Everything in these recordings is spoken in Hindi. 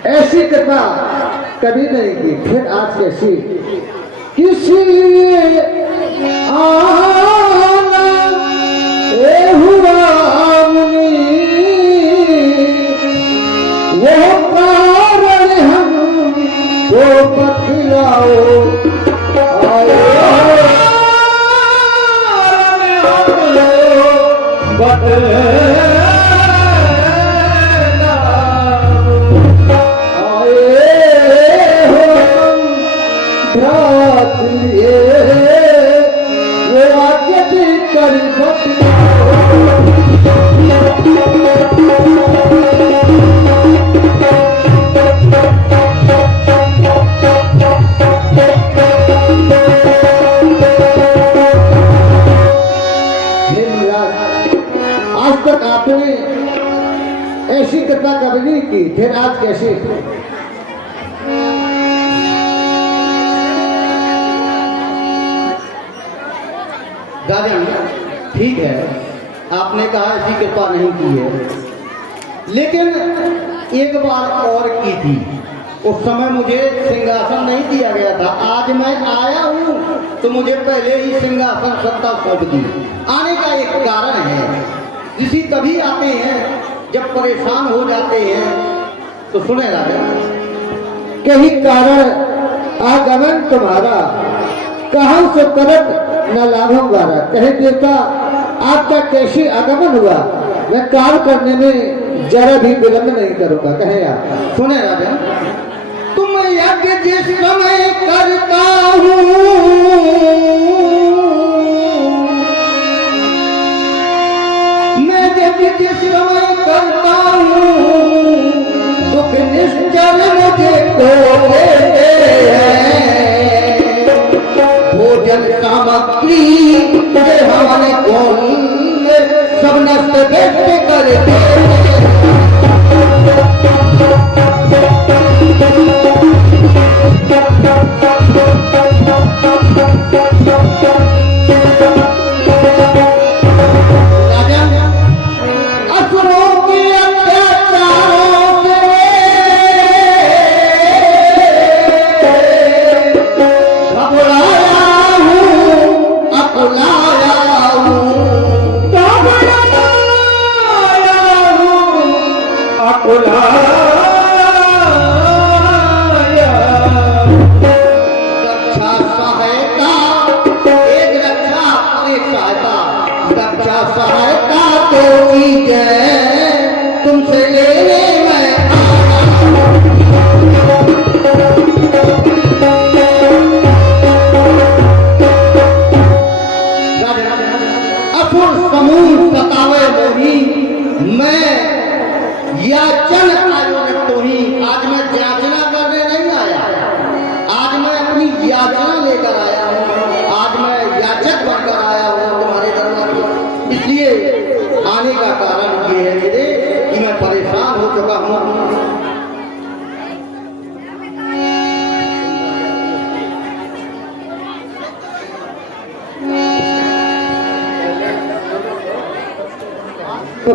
ऐसी कृपा कभी नहीं की, फिर आज कैसी किसी आना ए हुआ मुनि, वो कारण हम वो बतलाओ ऐसी कृपा कभी नहीं की, फिर आज कैसी? दादा ठीक है, आपने कहा ऐसी कृपा नहीं की है, लेकिन एक बार और की थी। उस समय मुझे सिंहासन नहीं दिया गया था। आज मैं आया हूं तो मुझे पहले ही सिंहासन सत्ता सौंप दी। आने का एक कारण है। ऋषि तभी आते हैं जब परेशान हो जाते हैं। तो सुने राजा, कहीं कारण आगमन तुम्हारा, कहां से करत न लाभम वारा। कहे देवता आपका कैसे आगमन हुआ, मैं कार्य करने में जरा भी विलंब नहीं करूंगा। कहे आप सुने राजा, तुम यज्ञ जिस समय करता हूँ, मैं यज्ञ जिस समय करता हूँ, दुख निश्चल मुझे को देते हैं। भोजन सामग्री हमारे कौन सब नष्ट व्यस्त करते हैं।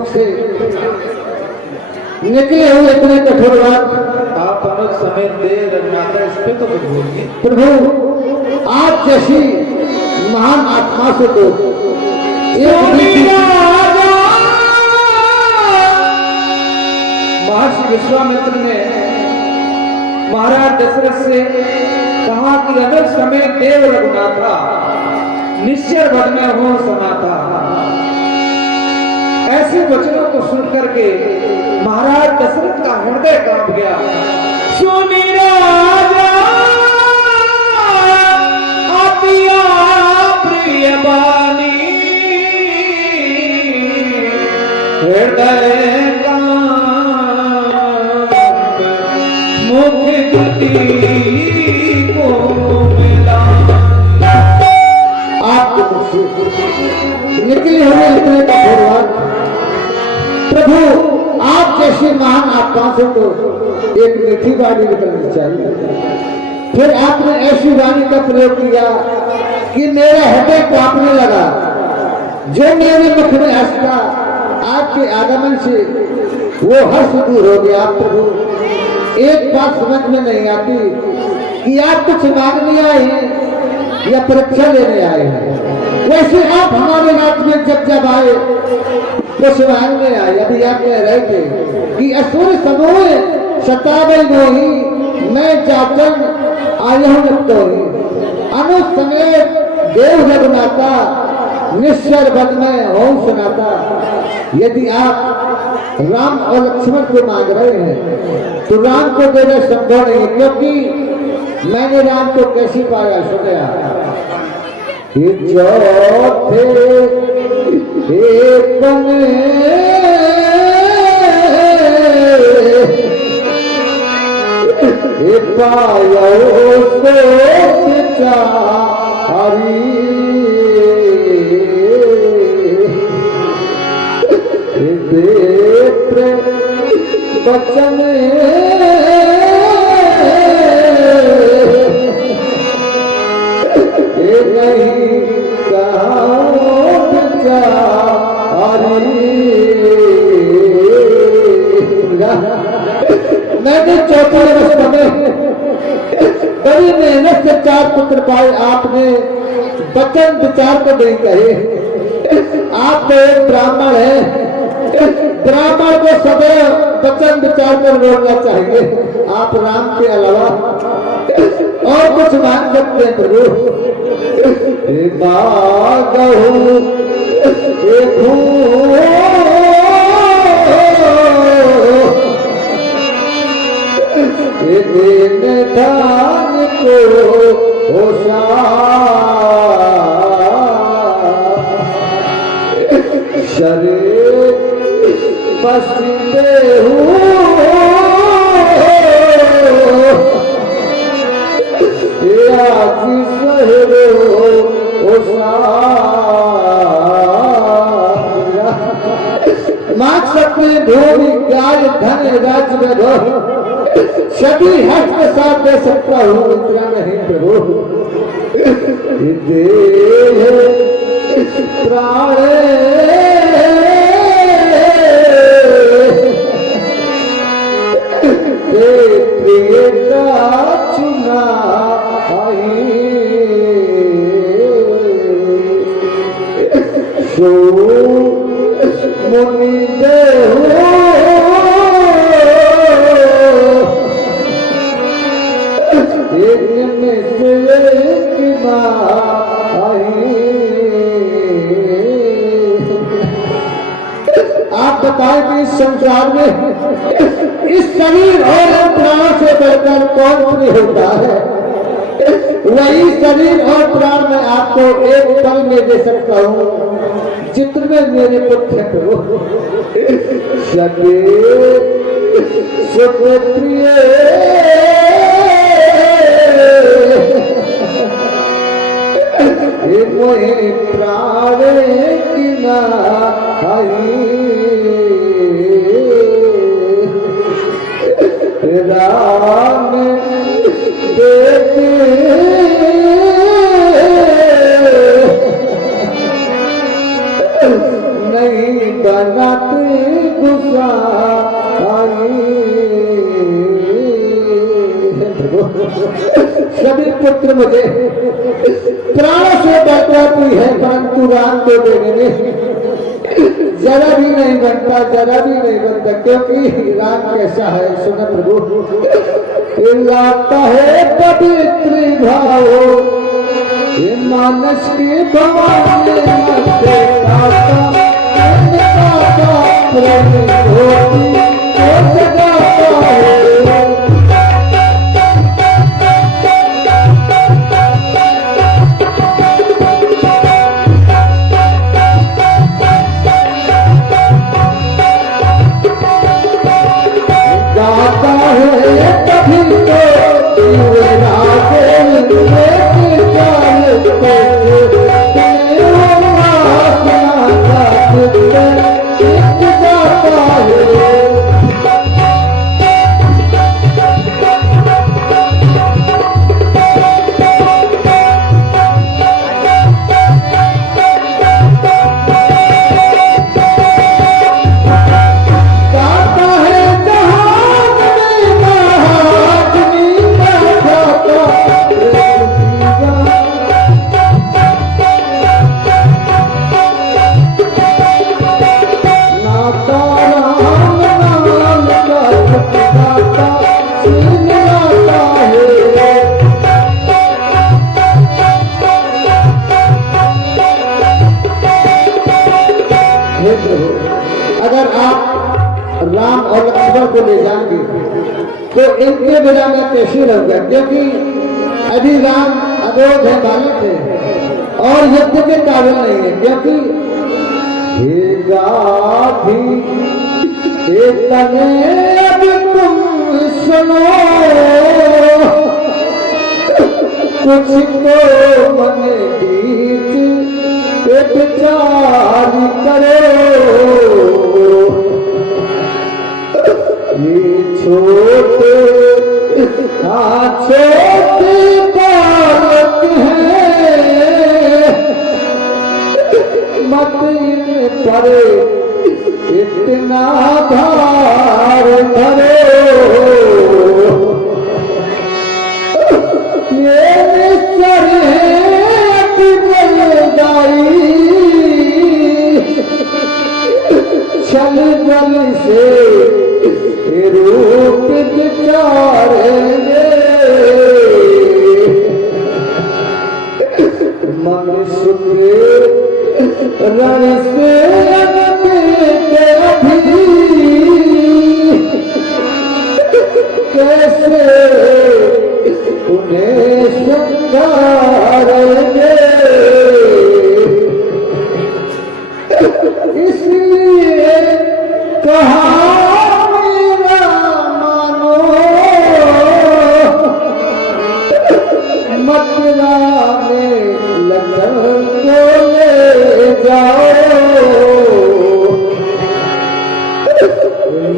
से निकले हुए इतने कठोर बात आप अनुज समेत दे रघुनाथ, इस पे तो कुछ बोलिए। प्रभु आप जैसी महान आत्मा से तो महर्षि विश्वामित्र ने महाराज दशरथ से कहा कि अनुज समेत देव रघुनाथा, निश्चय भर में हो सनाथा। ऐसे वचनों को सुनकर के महाराज दशरथ का हृदय कांप गया। सुनी राजा अतिया प्रिय बानी, हृदय कांप मुख गति को मिला। आपको निकले हुए इतने कठोर बात प्रभु आप जैसे महान आत्मा से तो एक मीठी वाणी निकलनी चाहिए। फिर आपने ऐसी वाणी का प्रयोग किया कि मेरा हृदय कांपने लगा। जो मेरे मुख में हंसता, आपके आगमन से वो हर्ष दूर हो गया। प्रभु एक बात समझ में नहीं आती कि आप कुछ मांगने आए हैं या परीक्षा लेने आए हैं। वैसे आप हमारे राज्य में जब जब आए कुछ मांगने आए। अभी आप कह रहे थे कि असुर समूह सतावे मोही मैं जाचन आयहन तोही अनुसंगे देव रघुनाथा निश्चर वन में हो सुनाता। यदि आप राम और लक्ष्मण को मांग रहे हैं तो राम को देना संभव नहीं, क्योंकि मैंने राम को कैसे पाया सुनया कि चौथे एक पायो बचन नहीं मैंने चौथी अवस्था में बड़ी मेहनत से 4 पुत्र पाए। आपने वचन विचार को नहीं कहे। आप तो एक ब्राह्मण है, ब्राह्मण को सदैव वचन विचार कर बोलना चाहिए। आप राम के अलावा और कुछ मांग सकते हैं प्रभु। धान को शरीर पसीते मांग सकते भूमि गाय धन राज्य में दो सभी हक के साथ दे सकता हूँ, इतना नहीं प्रभु। प्राण चुना सो मुनि देव आप बताएं कि इस संसार में इस शरीर और प्राण से बढ़कर कौन प्रिय होता है? वही शरीर और प्राण मैं आपको एक पल में दे सकता हूँ जितने मेरे पुत्र हो सके सुख प्रिय मोहे प्राण की राम देते नहीं बनाते गुस्सा सभी पुत्र मुझे प्राण से बढ़ती है, परंतु राम को देने में जरा भी नहीं बनता, जरा भी नहीं बनता, क्योंकि राम कैसा है सुना प्रभु। लाता है पवित्र भाव ये मानस के भगवान तो इनके बिना मैं कैसे रहूंगा, क्योंकि अभी राम अवोध है, बालक है और युद्ध के काबिल नहीं है। क्योंकि हे गाधी हे तने अब तुम सुनो, कुछ तो मन बीच एक विचार करो। ये छोटे छोटे बालक हैं, मत इन पर इतना भार धरो। ये निश्चय है कि बलदाई, छल बल से रूप विचारेंगे। मनुष्य के रण से अभी कैसे उन्हें संधारेंगे। इसलिए कहा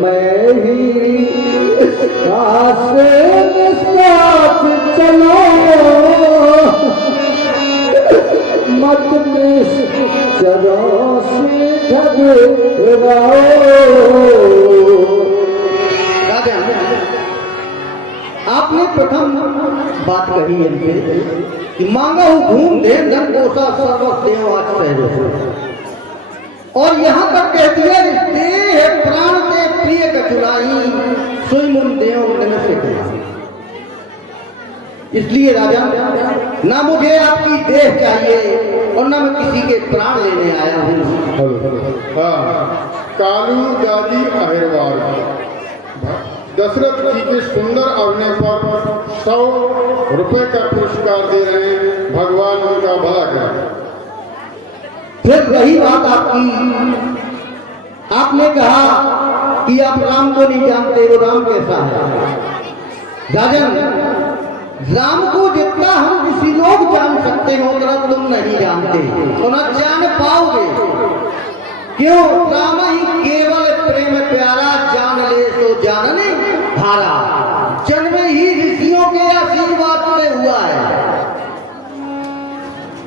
मैं ही साथ चलो, मत चरों से घबराओ। आपने प्रथम बात कही है कि मांगा हूं घूम दे धन कोसा सर्वदेव आज सहजो, और यहाँ तक कह दिया देह प्राण से प्रिय कचुराई सोई मुन देव से कहा। इसलिए राजा ना मुझे आपकी देह चाहिए और ना मैं किसी के प्राण लेने आया हूँ। हाँ, कालू दादी अहिरवार दशरथ जी के सुंदर अभिनय पर 100 रुपए का पुरस्कार दे रहे हैं, भगवान उनका भला करें। फिर रही बात आपकी, आपने कहा कि आप राम को नहीं जानते, वो राम कैसा है। राजन, राम को जितना हम किसी लोग जान सकते हो उतना तुम नहीं जानते और न जान पाओगे। क्यों? राम ही केवल प्रेम प्यारा, जान ले तो जानने भारा, जन्म ही ऋषियों के आशीर्वाद से हुआ है।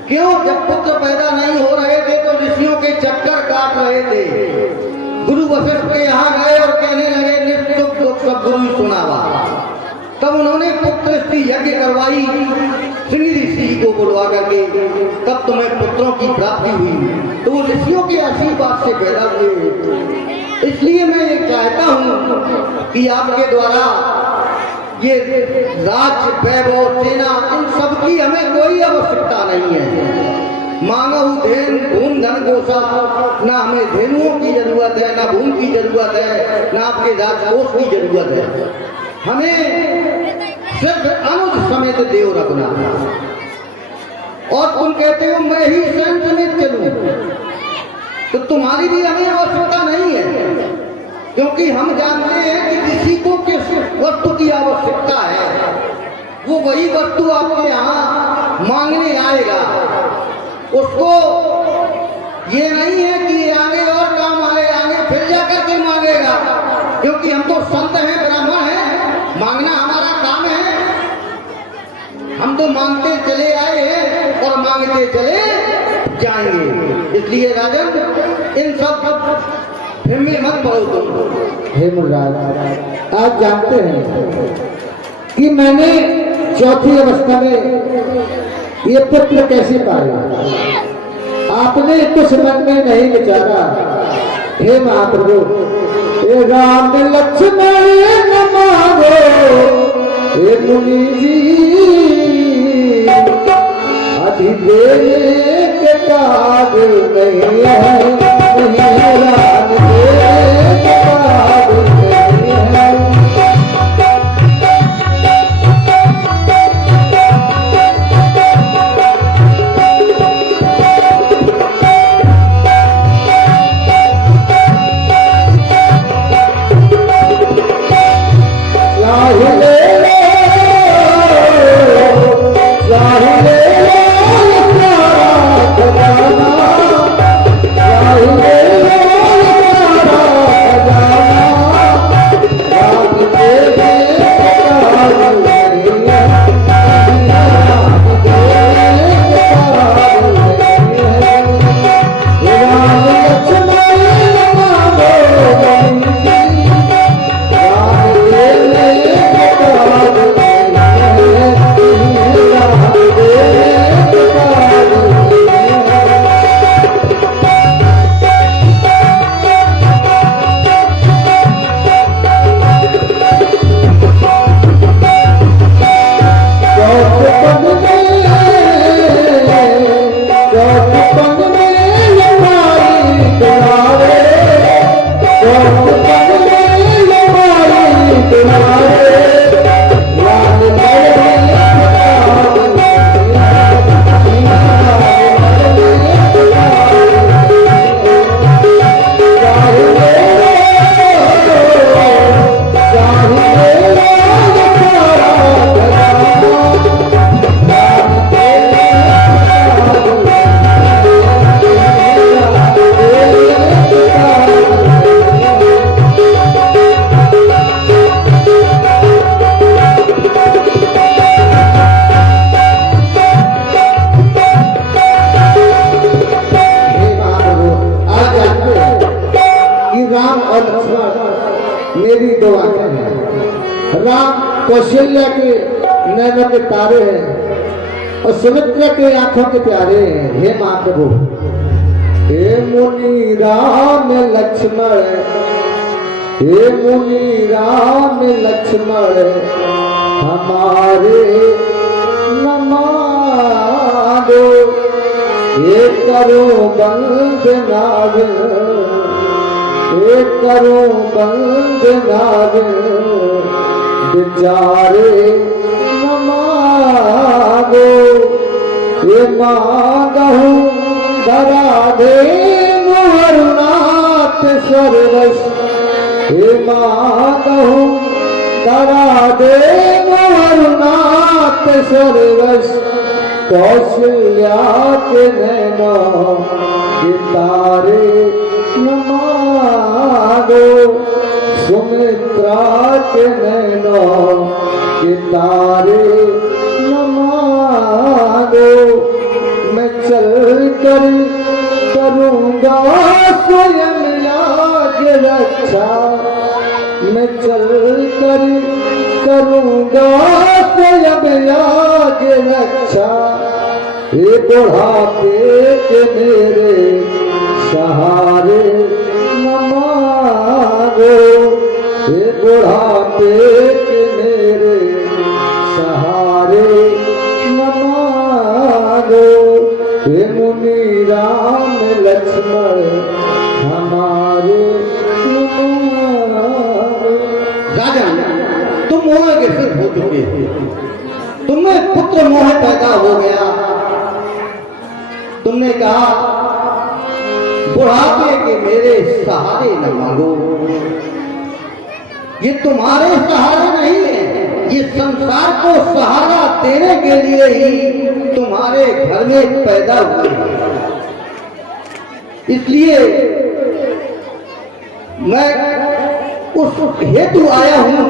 क्यों? जब पुत्र पैदा नहीं हो रहे थे तो ऋषियों के चक्कर काट रहे थे। गुरु वशिष्ठ के यहाँ गए और कहने लगे निष्ठुक दुख सब गुरु ही सुनावा। तब उन्होंने पुत्र यज्ञ करवाई सिंह ऋषि को बुलवा करके, तब तुम्हें पुत्रों की प्राप्ति हुई। तो वो ऋषियों के आशीर्वाद से पैदा हुए। इसलिए मैं ये चाहता हूँ कि आपके द्वारा ये राज्य वैभव सेना इन सब की हमें कोई आवश्यकता नहीं है। मांगा धेन भून धन कोसा, ना हमें धेनुओं की जरूरत है, ना भून की जरूरत है, ना आपके राजकोष की जरूरत है। हमें सिर्फ अनुज समेत देव रखना। और तुम कहते हो मैं ही स्वयं समेत चलूं, तो तुम्हारी भी हमें आवश्यकता नहीं है, क्योंकि हम जानते हैं कि किसी को किस वस्तु की आवश्यकता है वो वही वस्तु आपके यहाँ मांगने आएगा। उसको ये नहीं है कि ये आगे और काम आए, आगे फिर जाकर के मांगेगा, क्योंकि हम तो संत हैं, ब्राह्मण हैं, मांगना हमारा काम है। हम तो मांगते चले आए हैं और मांगते चले जाएंगे। इसलिए राजन इन सब में मत पड़ो तुम। हे मुराद, आप जानते हैं कि मैंने चौथी अवस्था में ये पुत्र कैसे पाया। आपने कुछ मन में नहीं विचारा। हे महाप्रभु, हे राम लक्ष्मण न मारो, हे मुनि जी अधिदेव के काज नहीं है, नहीं राम देव के काज नहीं है। चाहिए चाहिए मेरी दो आंखें हैं। राम कौशल्या के नैनों के तारे हैं और सुमित्रा के आंखों के प्यारे हैं। हे महाप्रभु, हे मुनि राम लक्ष्मण, हे मुनि राम लक्ष्मण हमारे नमादो, हे करो बंद नाग, हे करो बंद नाग बिचारे नमागो, ये मांगहु धरा दे मोहरनाथ सर्वस, हे मांगहु धरा दे मोहरनाथ सर्वस, कौशल्या के नैना के तारे नमागो, सुमित्रा के नैनों के तारे नमागो, मैं चल कर करूँगा स्वयं याग रक्षा, मैं चल कर करूँगा स्वयं याग रक्षा, हे बुढ़ापे के मेरे सहारे नमागो, हे बुढ़ापे के मेरे सहारे नमागो, हे मुनि राम लक्ष्मण हमारे नमागो। राजन, तुम मोह के सिर हो चुके थे, तुम्हें पुत्र मोह पैदा हो गया। तुमने कहा बुढ़ापे के मेरे सहारे न मांगो। ये तुम्हारे सहारे नहीं है, ये संसार को सहारा देने के लिए ही तुम्हारे घर में पैदा हुए हैं। इसलिए मैं उस हेतु आया हूं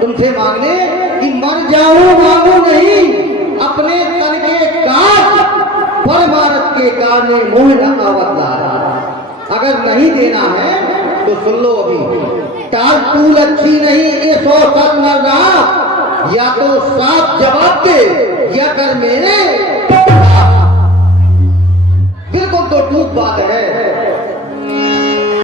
तुमसे मांगने कि मर जाऊं मांगू नहीं, अपने तन के काट परमारथ के कारण मोह न अवतार। अगर नहीं देना है तो सुन लो अभी, टाल टूल अच्छी नहीं ये 100 साल न रहा, या तो साफ जवाब दे या कर मेरे। बिल्कुल तो टूट बात है।